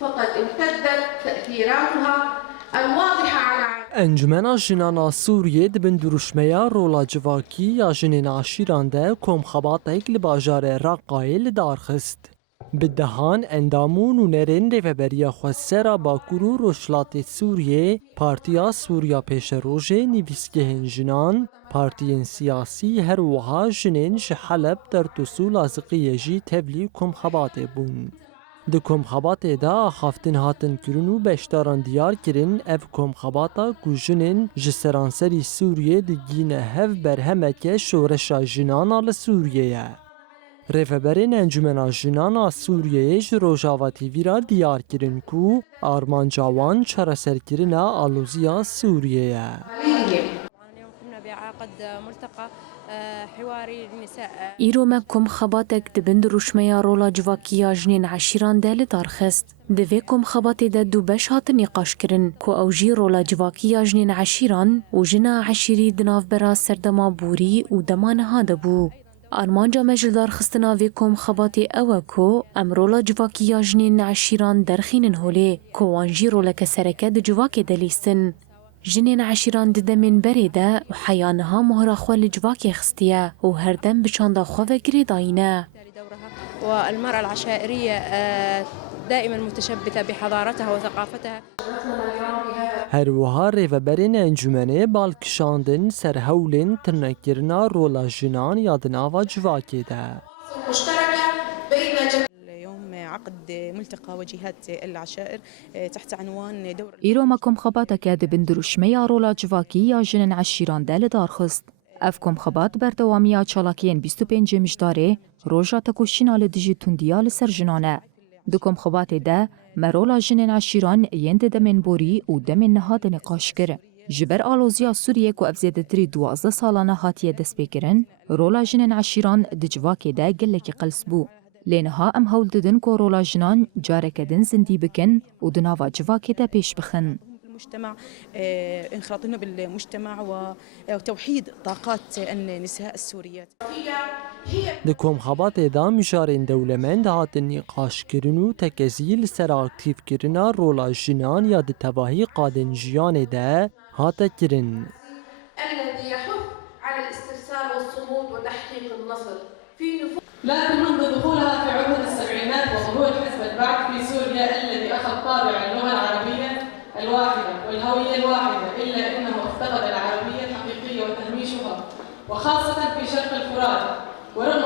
فقد امتدت تأثيراتها الواضحة على انجمنا جنانا سوریه دبن دروشمیا رولا جواکی یا جنین عشیران ده کم خباتک لباجار راقای لدارخست. بدهان اندامون و نرین ریفبریا خوسترا باکورو روشلات سوریه پارتیا سوریا پیش روژه نویسگهن جنان پارتین سیاسی هر وها جنین جحلب در تسو لازقیه جی تبلی کم خباته بون. د کم خباته دا خافتن هاتن کرن و بشتاران دیار کرن اف کم خباتا کو جنین جسرانسری سوریه دگینه هف برهمک شورشا جنانا لسوریه. رفبرین انجمنا جنانا سوریه جروجاوا تیوی را دیار کرن کو آرمان جوان چرا سرکرنا آلوزیا سوریه. ایرو مکم خباتک دبن دروشمیا رولا جواکیا جنین عشیران ده دارخست. دوی کم خباته ده دو بش هات نقاش کرن کو اوجی رولا جواکیا جنین عشیران و جنا عشیری دناف برا سردما بوری و دمان هاده بو. آرمانجا مجلدار خستنا وی کم خباته اوه کو ام رولا جواکیا جنین عشیران درخینن هوله کو وانجی رولا کسرکه ده جواک دلیستن. جنین عشیران ده من بریده و حیانها مهرا خوال جواکی خستیه و هر دم بچاندا خواه گری داینه. والمرأة العشائرية دائما متشبثة بحضارتها وثقافتها. هر وها ریفبرین انجمنه بالکشاندن سرهولن ترنکرنا رولا جنان یادناوا جواکی ده. عقد ملتقى وجهات العشائر تحت عنوان دور ایرو مکم خباتک دبن دروشمیا رولا جواکی یا جنین عشیران ده لدارخست. اف کم خبات بردوامیا چالاکین 25 مجداره روژا تکوشینا لدجی تندیا لسر جنانه. دو کم خبات ده مرولا جنین عشیران یند دمن بوری و دمن نهاد نقاش کر. جبر آلوزیا سوریه کو افزیده تری 12 سالانه هاتیه دست بکرن رولا جنین عشیران دجواکی ده گلکی قلس بو. لینها ام هول ددن کو رولا جنان جارکدن زندی بکن و دناوا جواکی ده پیش بخن. المجتمع انخراطنا بالمجتمع وتوحيد طاقات النساء السوريات. دکم خبات دا مشارین دولمند هاتن نقاش کرن و تکزیل سر اکتیف کرنا رولا جنان یا ده تباهی قادن جیان ده هات کرن. الذي يحث على الاسترسال والصمود وتحقيق النصر في نفوس. لكن منذ دخولها في عهد السبعينات وظهور حزب البعث في سوريا الذي أخذ طابع اللغة العربية الواحدة والهوية الواحدة إلا أنه افتقد العربية الحقيقية وتهميشها وخاصة في شرق الفرات ورغم